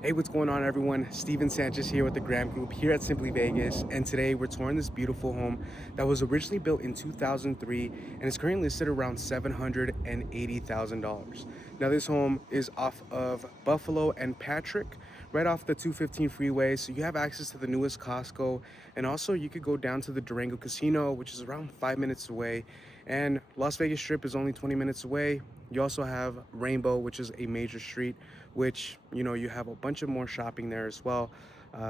Hey, what's going on, everyone? Steven Sanchez here with the Graham Group here at Simply Vegas, and today we're touring this beautiful home that was originally built in 2003 and is currently listed around $780,000. Now, this home is off of Buffalo and Patrick, right off the 215 freeway, so you have access to the newest Costco, and also you could go down to the Durango Casino, which is around 5 minutes away, and Las Vegas Strip is only 20 minutes away. You also have Rainbow, which is a major street, which, you have a bunch of more shopping there as well,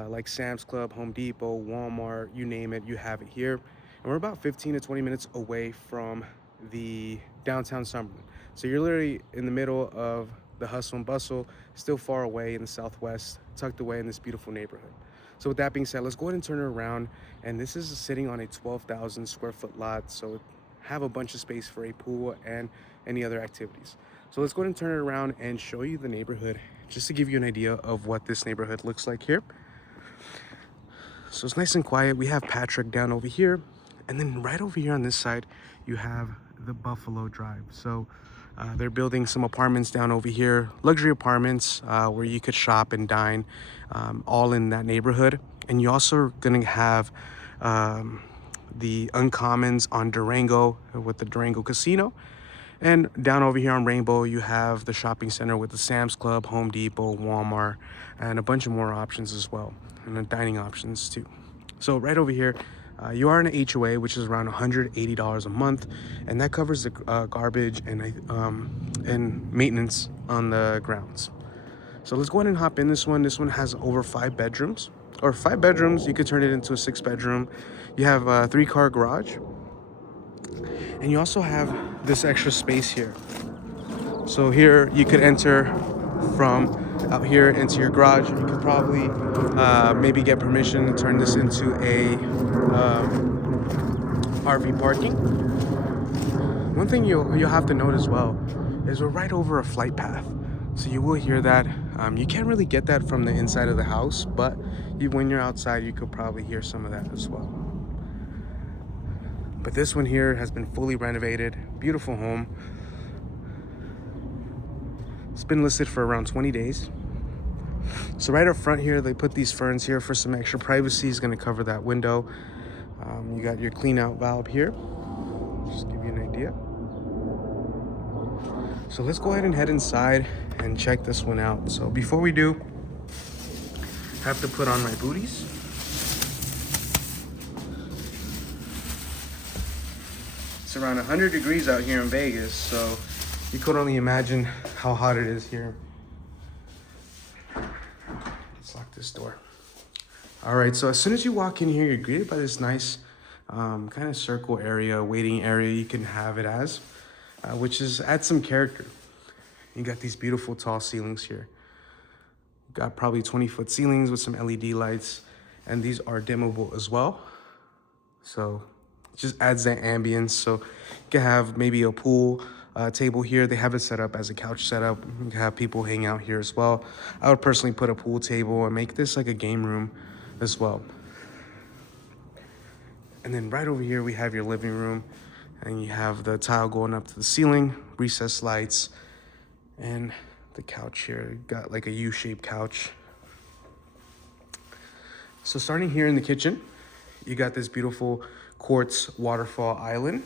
like Sam's Club, Home Depot, Walmart, you name it, you have it here. And we're about 15 to 20 minutes away from the downtown Summerlin. So you're literally in the middle of the hustle and bustle, still far away in the southwest, tucked away in this beautiful neighborhood. So with that being said, let's go ahead and turn it around. And this is sitting on a 12,000 square foot lot, so have a bunch of space for a pool and any other activities. So let's go ahead and turn it around and show you the neighborhood, just to give you an idea of what this neighborhood looks like here. So it's nice and quiet. We have Patrick down over here, and then right over here on this side, you have the Buffalo Drive. So they're building some apartments down over here, luxury apartments where you could shop and dine, all in that neighborhood. And you also are gonna have the Uncommons on Durango with the Durango Casino. And down over here on Rainbow, you have the shopping center with the Sam's Club, Home Depot, Walmart, and a bunch of more options as well, and the dining options too. So right over here, you are in an HOA, which is around $180 a month, and that covers the garbage and maintenance on the grounds. So let's go ahead and hop in this one. This one has over 5 bedrooms, or 5 bedrooms. You could turn it into a 6 bedroom. You have a 3-car garage, and you also have this extra space here. So here you could enter from out here into your garage. You could probably maybe get permission to turn this into a RV parking. One thing you'll have to note as well is we're right over a flight path. So you will hear that. You can't really get that from the inside of the house, but when you're outside, you could probably hear some of that as well. But this one here has been fully renovated. Beautiful home. It's been listed for around 20 days. So right up front here, they put these ferns here for some extra privacy. Is going to cover that window. You got your clean out valve here. Just give you an idea. So let's go ahead and head inside and check this one out. So before we do, I have to put on my booties. It's around 100 degrees out here in Vegas, so you could only imagine how hot it is here. Let's lock this door. All right, so as soon as you walk in here, you're greeted by this nice kind of circle area, waiting area you can have it as, which is adds some character. You got these beautiful tall ceilings here. You got probably 20-foot ceilings with some LED lights, and these are dimmable as well. So it just adds that ambience. So you can have maybe a pool table here. They have it set up as a couch setup. You can have people hang out here as well. I would personally put a pool table and make this like a game room as well. And then right over here, we have your living room, and you have the tile going up to the ceiling, recessed lights, and the couch here. You got like a U-shaped couch. So starting here in the kitchen, you got this beautiful quartz waterfall island.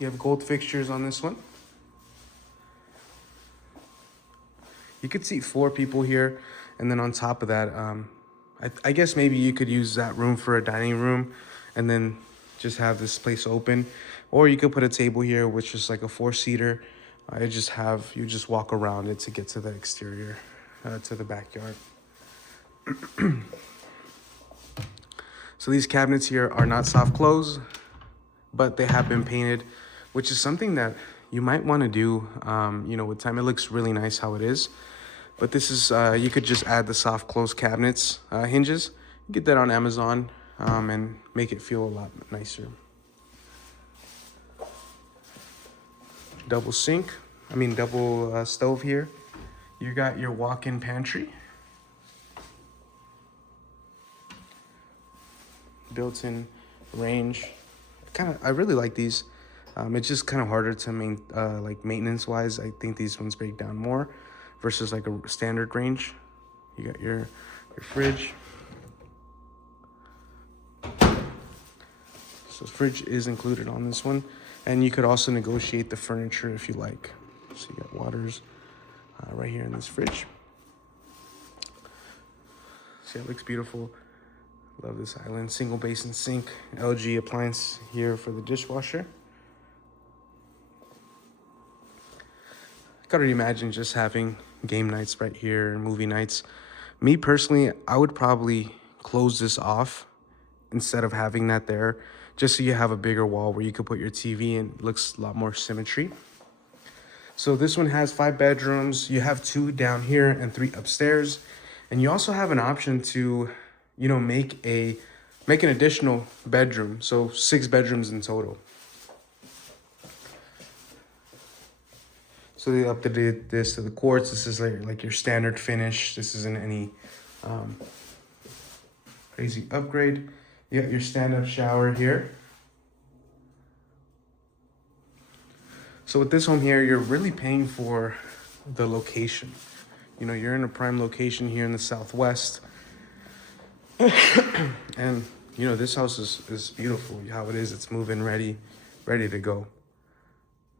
You have gold fixtures on this one. You could seat 4 people here, and then on top of that, I guess maybe you could use that room for a dining room and then just have this place open. Or you could put a table here, which is like a 4-seater. You just walk around it to get to the exterior, to the backyard. So these cabinets here are not soft close, but they have been painted, which is something that you might want to do, with time. It looks really nice how it is. But this is, you could just add the soft close cabinets, hinges. Get that on Amazon and make it feel a lot nicer. Double stove here. You got your walk-in pantry. Built-in range. I really like these. It's just kind of harder to maintenance wise. I think these ones break down more, versus like a standard range. You got your fridge. So the fridge is included on this one. And you could also negotiate the furniture if you like. So you got waters right here in this fridge. See, it looks beautiful. Love this island. Single basin sink, LG appliance here for the dishwasher. I could already imagine just having game nights right here, movie nights. Me personally, I would probably close this off instead of having that there, just so you have a bigger wall where you could put your TV and it looks a lot more symmetry. So this one has 5 bedrooms. You have 2 down here and 3 upstairs. And you also have an option to, you know, make an additional bedroom. So 6 bedrooms in total. So they updated this to the quartz. This is like your standard finish. This isn't any crazy upgrade. You got your stand-up shower here. So with this home here, you're really paying for the location. You know, you're in a prime location here in the Southwest. And, you know, this house is beautiful. How it is, it's move-in ready to go.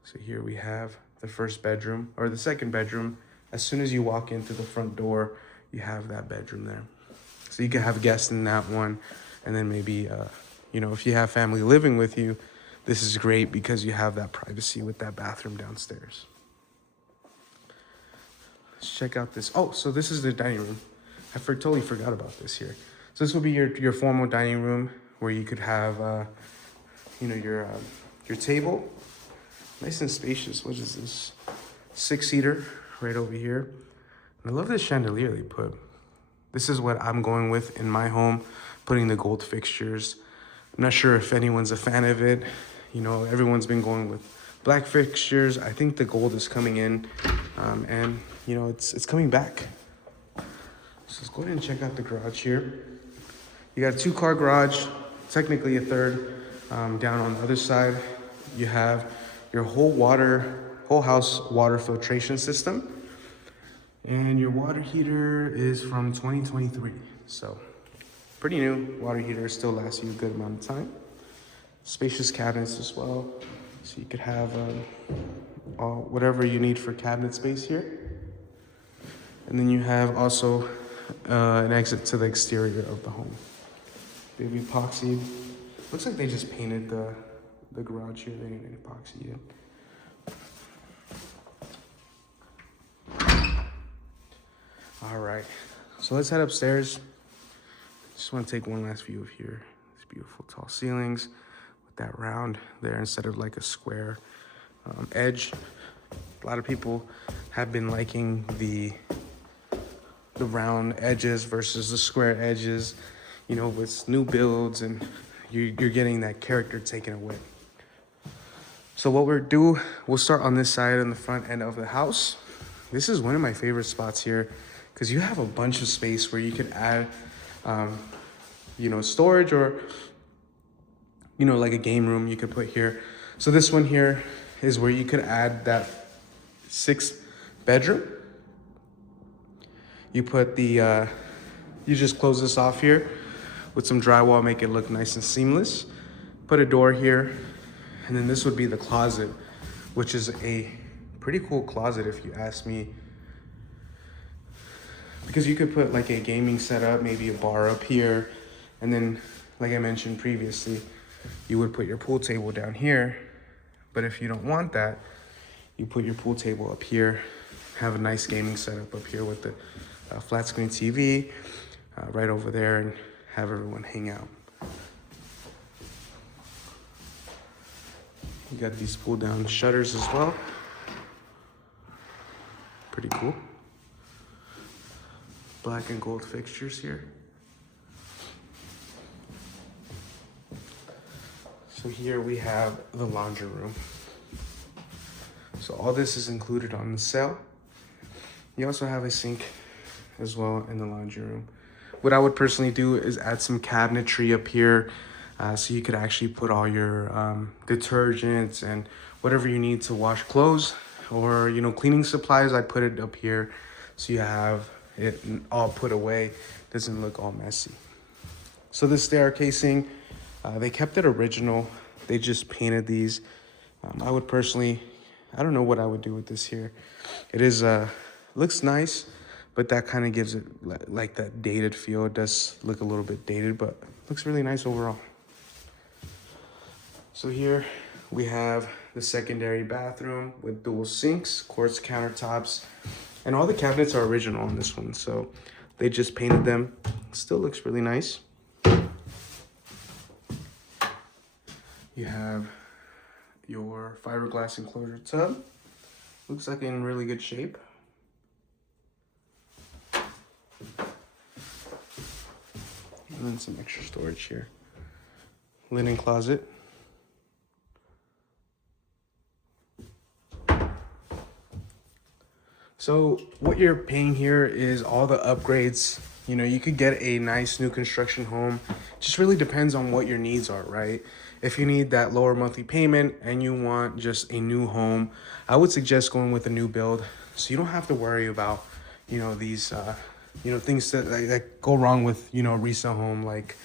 So here we have the first bedroom, or the second bedroom. As soon as you walk in through the front door, you have that bedroom there. So you can have guests in that one. And then maybe, you know, if you have family living with you, this is great because you have that privacy with that bathroom downstairs. Let's check out this. Oh, so this is the dining room. I totally forgot about this here. So this will be your formal dining room where you could have, you know, your table. Nice and spacious. What is this? 6-seater right over here. And I love this chandelier they put. This is what I'm going with in my home, putting the gold fixtures. I'm not sure if anyone's a fan of it. You know, everyone's been going with black fixtures. I think the gold is coming in, and you know, it's coming back. So let's go ahead and check out the garage here. You got a 2-car garage, technically a third. Down on the other side, you have your whole house water filtration system. And your water heater is from 2023. So pretty new water heater, still lasts you a good amount of time. Spacious cabinets as well. So you could have whatever you need for cabinet space here. And then you have also an exit to the exterior of the home. Baby epoxy. Looks like they just painted the garage here. They didn't epoxy it. All right, so let's head upstairs. Just want to take one last view of here. These beautiful tall ceilings with that round there instead of like a square edge. A lot of people have been liking the round edges versus the square edges, you know, with new builds, and you're getting that character taken away. So what we'll start on this side on the front end of the house. This is one of my favorite spots here because you have a bunch of space where you could add, you know, storage or, you know, like a game room you could put here. So this one here is where you could add that 6th bedroom. You put the, you just close this off here with some drywall, make it look nice and seamless. Put a door here, and then this would be the closet, which is a pretty cool closet if you ask me. Because you could put like a gaming setup, maybe a bar up here, and then, like I mentioned previously, you would put your pool table down here. But if you don't want that, you put your pool table up here, have a nice gaming setup up here with the flat screen TV right over there, and have everyone hang out. You got these pull down shutters as well. Pretty cool. Black and gold fixtures here. So here we have the laundry room. So all this is included on the sale. You also have a sink as well in the laundry room. What I would personally do is add some cabinetry up here so you could actually put all your detergents and whatever you need to wash clothes, or, you know, cleaning supplies. I put it up here. so you have it all put away, doesn't look all messy. So this staircasing, they kept it original. They just painted these. I would personally, I don't know what I would do with this here. It is, looks nice, but that kind of gives it like that dated feel. It does look a little bit dated, but looks really nice overall. So here we have the secondary bathroom with dual sinks, quartz countertops, and all the cabinets are original on this one. So they just painted them. Still looks really nice. You have your fiberglass enclosure tub. Looks like in really good shape. And then some extra storage here. Linen closet. So what you're paying here is all the upgrades. You know, you could get a nice new construction home. Just really depends on what your needs are, right? If you need that lower monthly payment and you want just a new home, I would suggest going with a new build, so you don't have to worry about, you know, these, things that go wrong with, you know, a resale home, like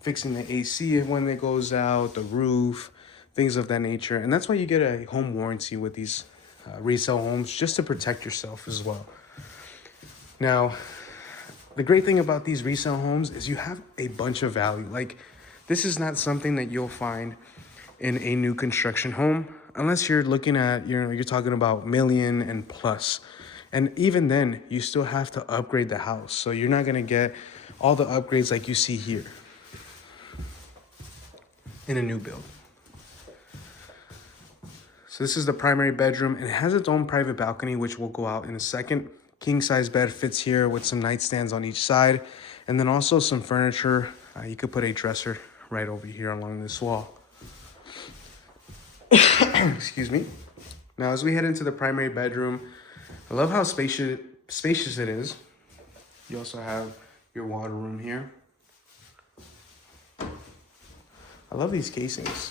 fixing the AC when it goes out, the roof, things of that nature. And that's why you get a home warranty with these resale homes, just to protect yourself as well. Now, the great thing about these resale homes is you have a bunch of value. Like, this is not something that you'll find in a new construction home, unless you're looking at, you're talking about million and plus. And even then, you still have to upgrade the house. So you're not gonna get all the upgrades like you see here in a new build. So this is the primary bedroom, and it has its own private balcony, which we'll go out in a second. King size bed fits here with some nightstands on each side, and then also some furniture. You could put a dresser right over here along this wall. Excuse me. Now, as we head into the primary bedroom, I love how spacious it is. You also have your water room here. I love these casings.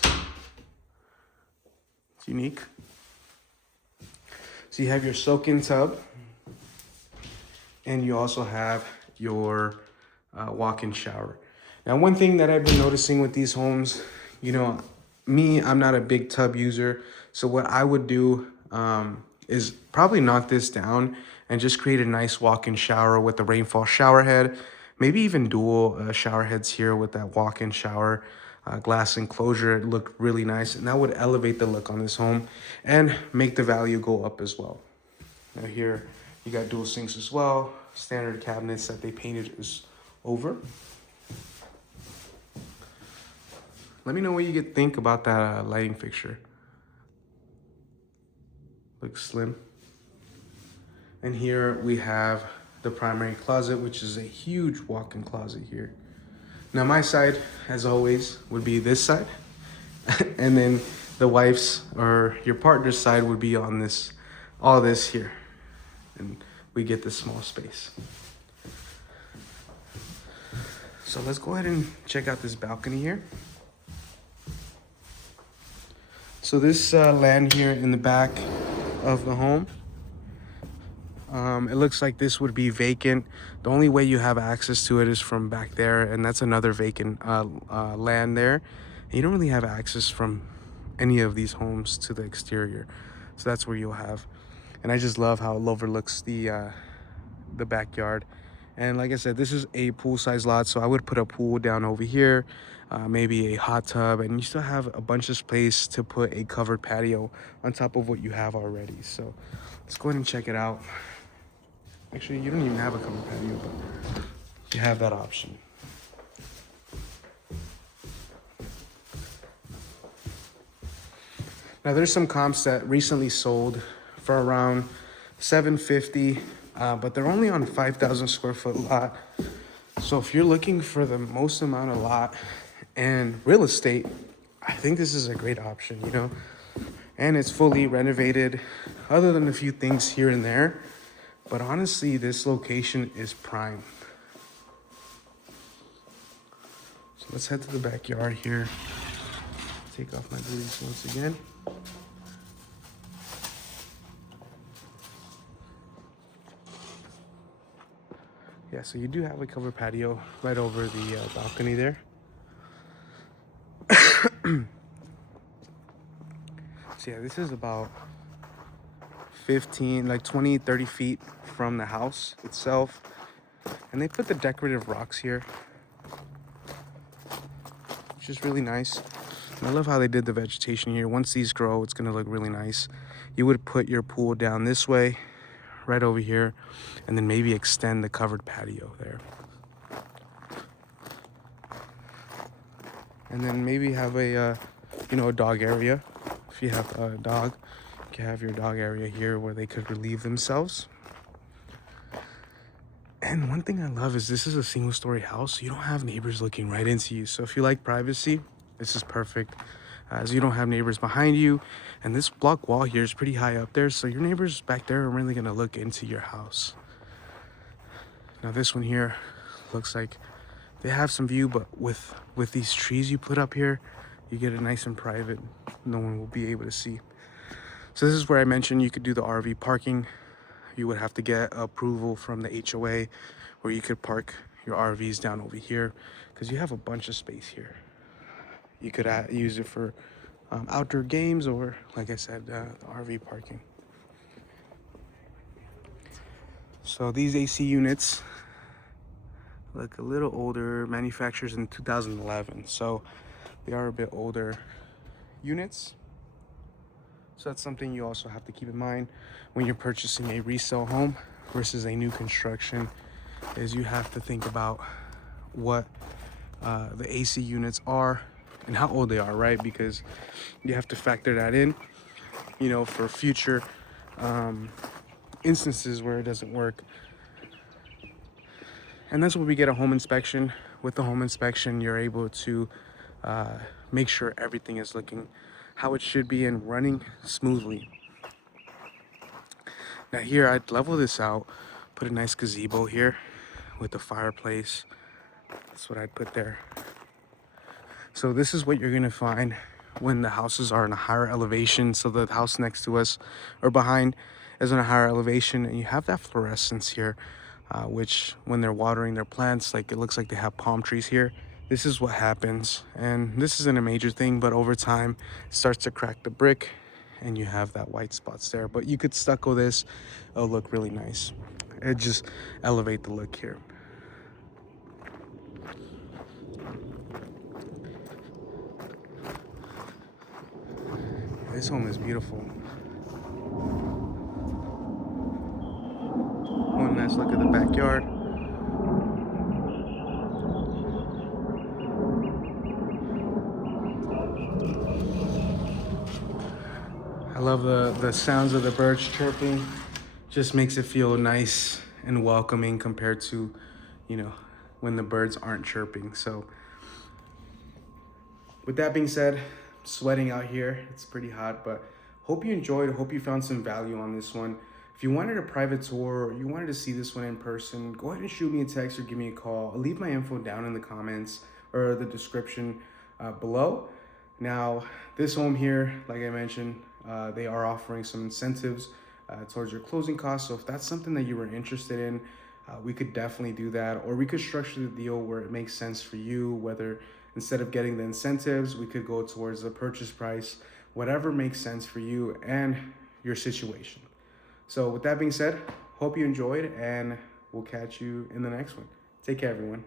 It's unique. So you have your soak-in tub, and you also have your walk-in shower. Now, one thing that I've been noticing with these homes, you know, I'm not a big tub user. So what I would do is probably knock this down and just create a nice walk-in shower with the rainfall shower head, maybe even dual shower heads here with that walk-in shower glass enclosure. It looked really nice, and that would elevate the look on this home and make the value go up as well. Now here you got dual sinks as well, standard cabinets that they painted is over. Let me know what you think about that lighting fixture. Looks slim. And here we have the primary closet, which is a huge walk-in closet here. Now my side, as always, would be this side. And then the wife's or your partner's side would be on this, all this here. And we get this small space. So let's go ahead and check out this balcony here. So this land here in the back of the home, it looks like this would be vacant. The only way you have access to it is from back there, and that's another vacant land there. And you don't really have access from any of these homes to the exterior. So that's where you'll have. And I just love how it overlooks the backyard. And like I said, this is a pool-sized lot, so I would put a pool down over here, maybe a hot tub, and you still have a bunch of space to put a covered patio on top of what you have already. So let's go ahead and check it out. Actually, you don't even have a covered patio, but you have that option. Now, there's some comps that recently sold for around $750, but they're only on 5,000 square foot lot. So if you're looking for the most amount of lot and real estate, I think this is a great option, you know. And it's fully renovated, other than a few things here and there. But honestly, this location is prime. So let's head to the backyard here. Take off my booties once again. Yeah, so you do have a covered patio right over the balcony there. So yeah, this is about 15, like 20, 30 feet from the house itself. And they put the decorative rocks here, which is really nice. And I love how they did the vegetation here. Once these grow, it's gonna look really nice. You would put your pool down this way, right over here, and then maybe extend the covered patio there. And then maybe have a, a dog area. If you have a dog, you can have your dog area here where they could relieve themselves. And one thing I love is this is a single story house. So you don't have neighbors looking right into you. So if you like privacy, this is perfect, as you don't have neighbors behind you. And this block wall here is pretty high up there. So your neighbors back there are really gonna look into your house. Now this one here looks like they have some view, but with these trees you put up here, you get it nice and private. No one will be able to see. So this is where I mentioned you could do the RV parking. You would have to get approval from the HOA, where you could park your RVs down over here, because you have a bunch of space here. You could use it for outdoor games, or like I said, the RV parking. So these AC units look a little older, manufactured in 2011, so they are a bit older units. So that's something you also have to keep in mind when you're purchasing a resale home versus a new construction, is you have to think about what the AC units are and how old they are, right? Because you have to factor that in, for future instances where it doesn't work. And that's when we get a home inspection. With the home inspection, you're able to make sure everything is looking how it should be and running smoothly. Now here, I'd level this out, put a nice gazebo here with the fireplace. That's what I'd put there. So this is what you're gonna find when the houses are in a higher elevation. So the house next to us or behind is on a higher elevation, and you have that fluorescence here, which when they're watering their plants, like it looks like they have palm trees here. This is what happens, and this isn't a major thing, but over time it starts to crack the brick and you have that white spots there. But you could stucco this, it'll look really nice. It just elevate the look here. This home is beautiful. One last look at the backyard. I love the sounds of the birds chirping. Just makes it feel nice and welcoming compared to, when the birds aren't chirping. So with that being said, sweating out here. It's pretty hot, but hope you enjoyed. Hope you found some value on this one. If you wanted a private tour or you wanted to see this one in person, go ahead and shoot me a text or give me a call. I'll leave my info down in the comments or the description below. Now, this home here, like I mentioned, they are offering some incentives towards your closing costs. So if that's something that you were interested in, we could definitely do that. Or we could structure the deal where it makes sense for you, whether instead of getting the incentives, we could go towards the purchase price, whatever makes sense for you and your situation. So with that being said, hope you enjoyed, and we'll catch you in the next one. Take care, everyone.